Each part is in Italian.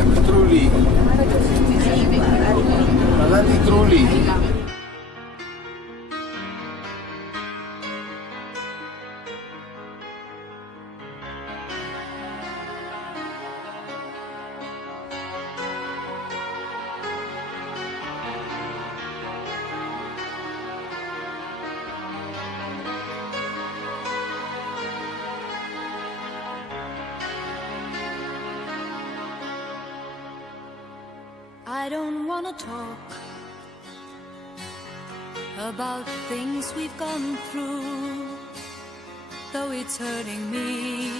Ate Truly. Ate Truly. I don't wanna talk about things we've gone through, though it's hurting me.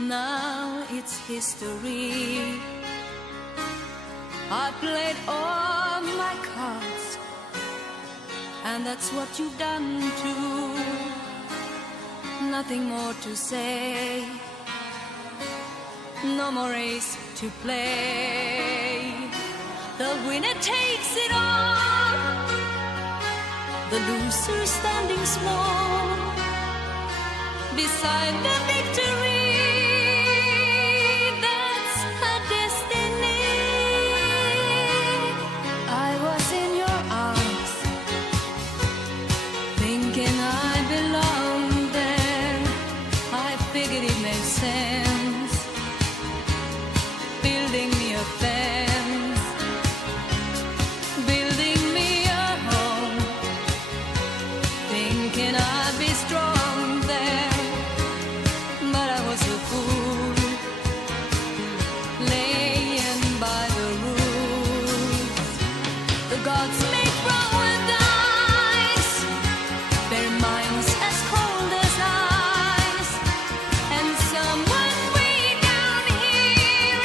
Now it's history. I played all my cards, and that's what you've done too. Nothing more to say, no more race to play. The winner takes it all, the loser standing small beside the victory. That's her destiny. I was in your arms, thinking I belonged there. I figured it made sense, building me a fence, building me a home, thinking I'd be strong there. But I was a fool, laying by the rules. The gods make paradise, their minds as cold as ice, and someone way down here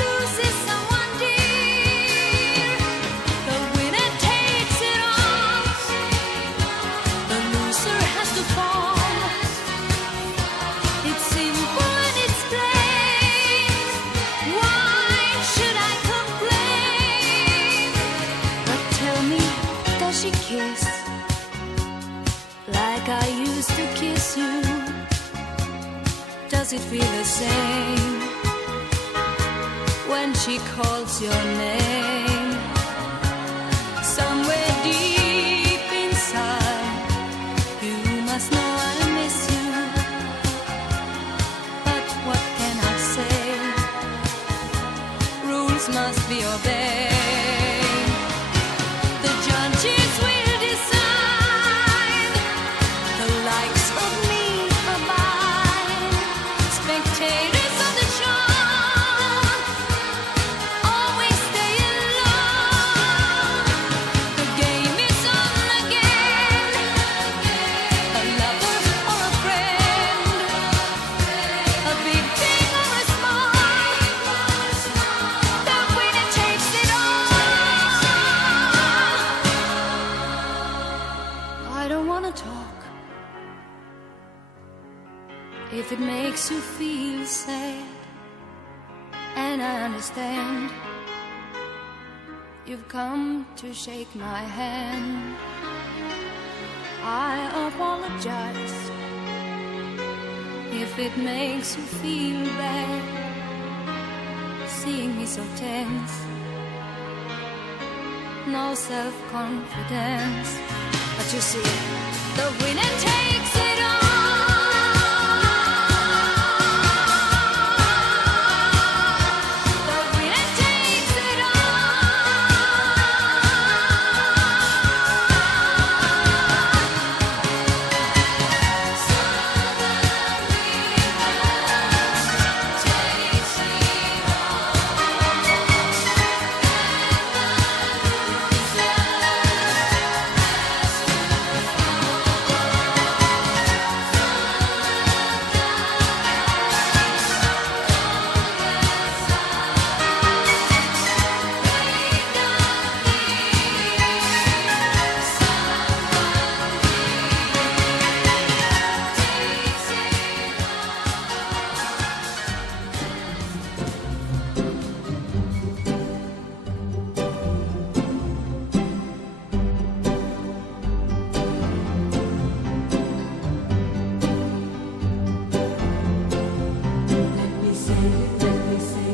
loses someone dear. The winner takes it all, the loser has to fall. It's simple and it's plain. Why should I complain? But tell me, does she kiss like I used to kiss you? Does it feel the same when she calls your name? Somewhere deep inside, you must know I miss you. But what can I say? Rules must be obeyed. The judges will decide, the likes of me abide. Spectators of the show always stay alone. The game is on again, a lover or a friend, a big thing or a small, the winner takes it all. I don't wanna talk if it makes you feel sad, and I understand. You've come to shake my hand. I apologize if it makes you feel bad, seeing me so tense, no self-confidence. But you see, the winner takes it all. The winner takes it Let me say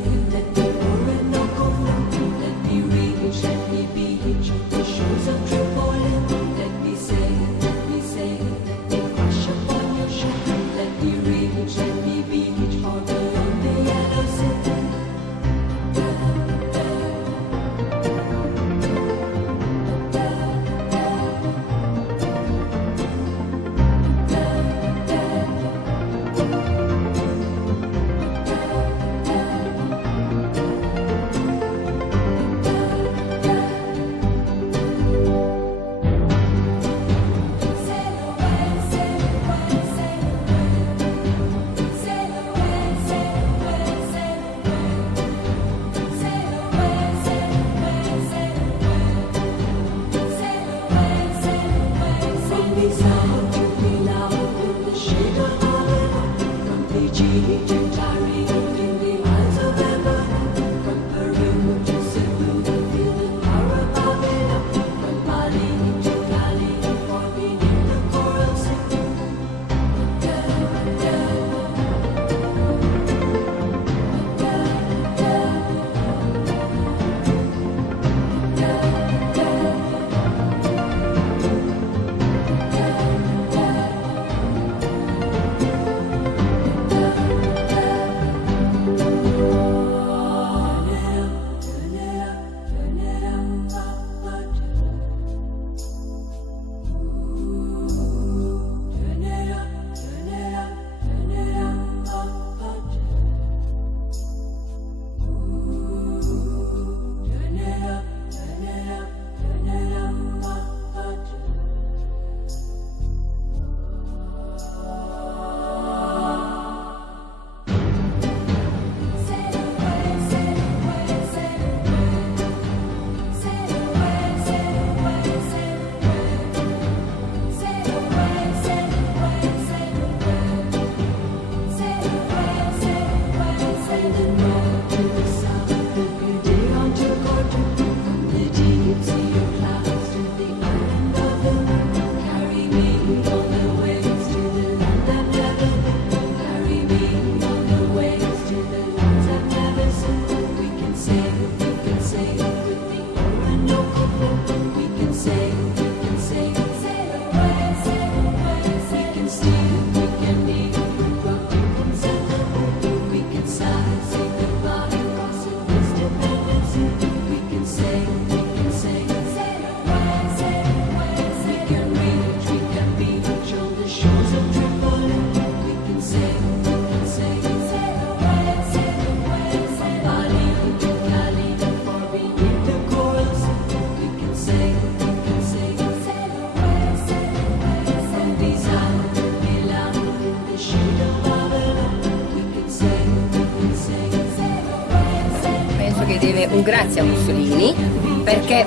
dire un grazie a Mussolini, perché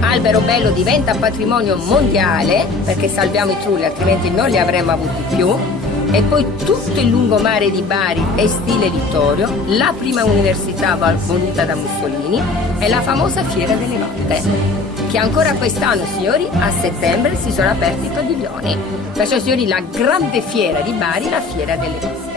Albero Bello diventa patrimonio mondiale, perché salviamo i trulli, altrimenti non li avremmo avuti più. E poi tutto il lungomare di Bari è stile Vittorio, la prima università voluta da Mussolini e la famosa Fiera delle Notte, che ancora quest'anno, signori, a settembre si sono aperti i padiglioni. Perciò, signori, la grande fiera di Bari, la Fiera delle Notte.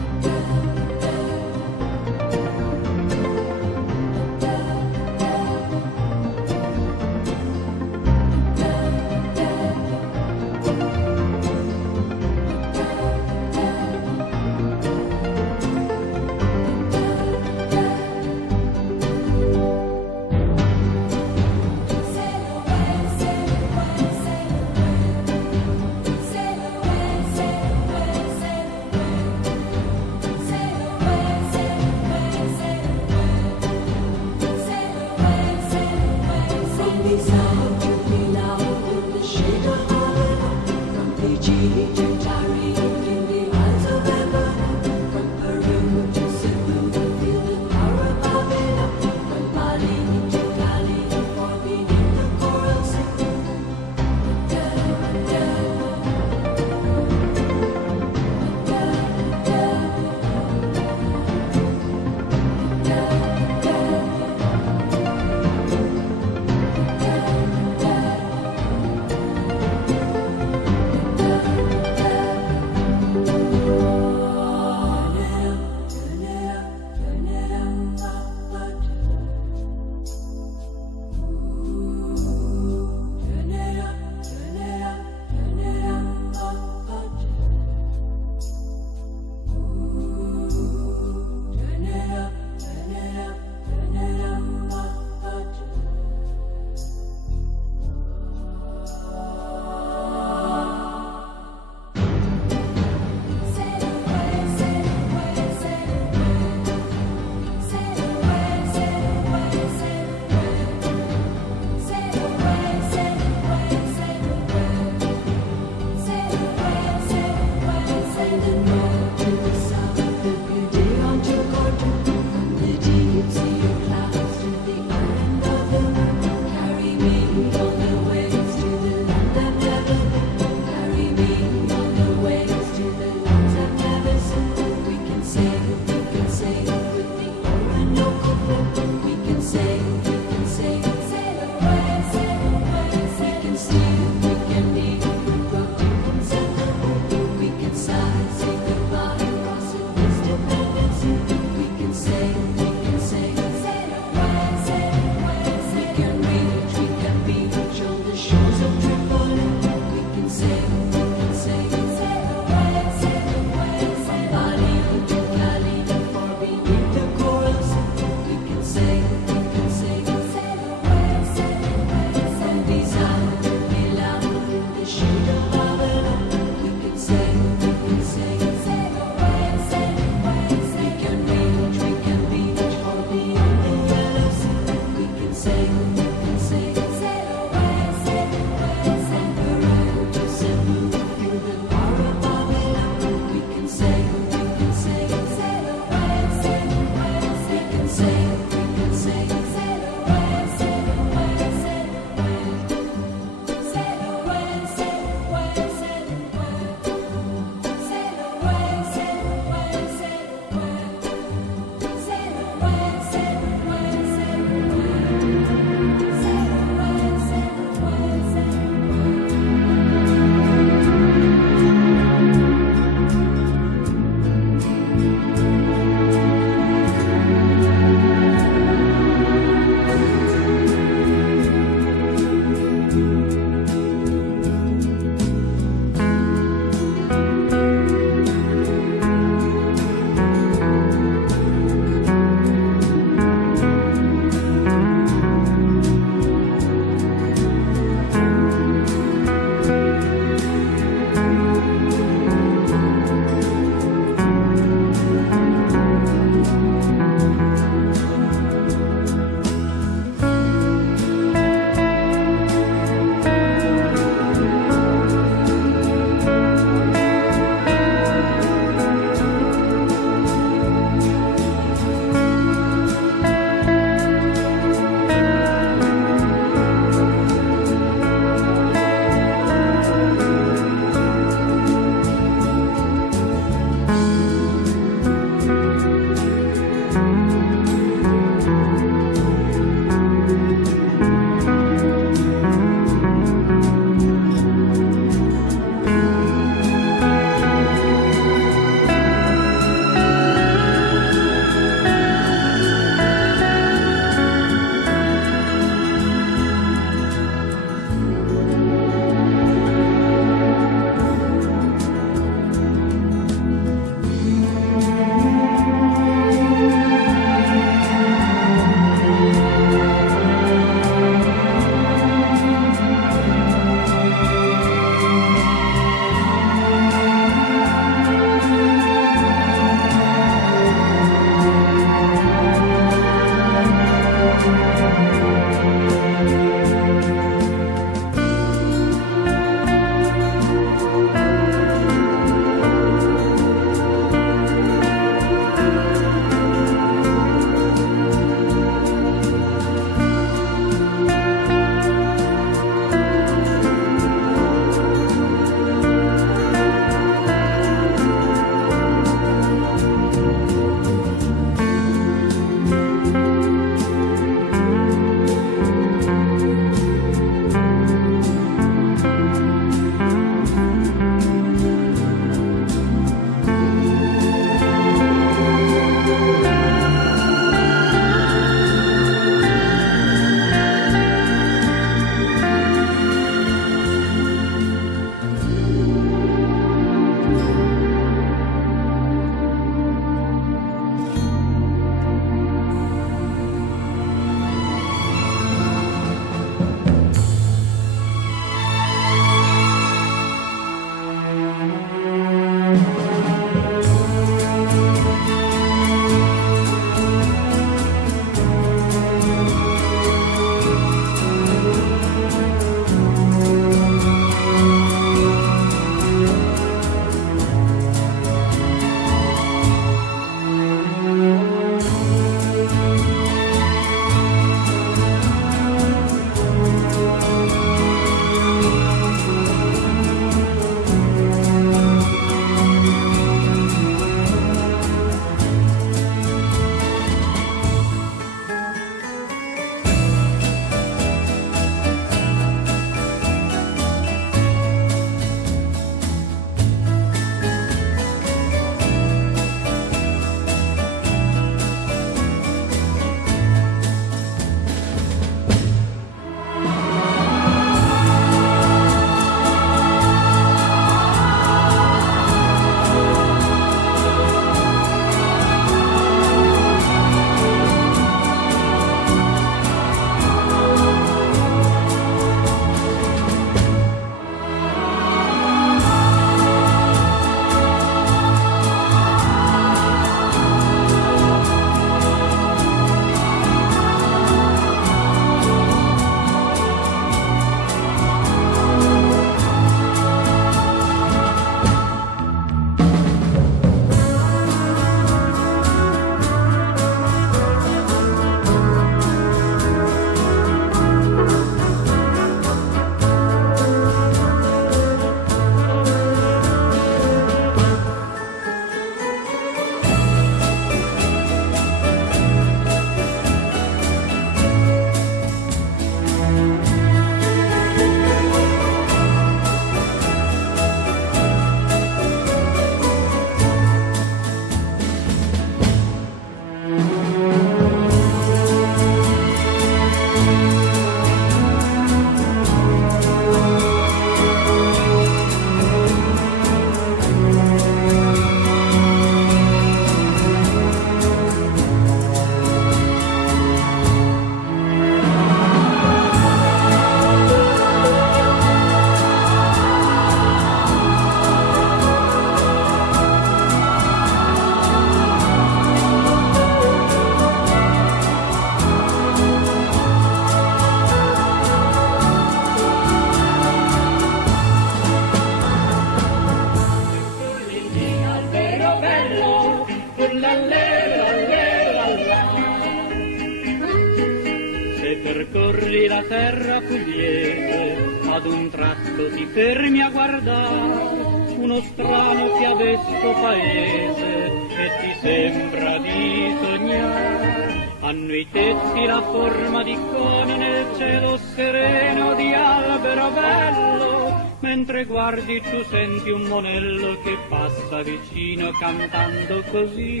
percorri la terra pugliese, ad un tratto ti fermi a guardare uno strano fiabesco paese e ti sembra di sognare. Hanno i tetti la forma di coni nel cielo sereno di albero bello, mentre guardi tu senti un monello che passa vicino cantando così,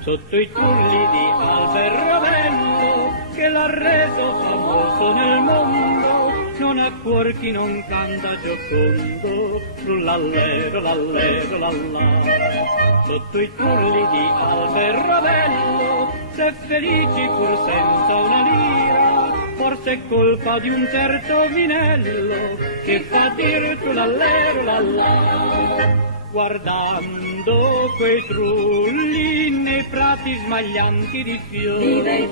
sotto i trulli di albero bello che l'ha reso famoso nel mondo. Non è cuor chi non canta giocondo, l'allero, l'allero, l'allà. Sotto i trulli di albero bello, se felici pur senza una lira, forse è colpa di un certo vinello che fa dir tu l'allero, l'allà. Guardando quei trulli nei prati smaglianti di fiori,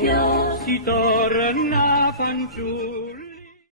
si torna fanciulli.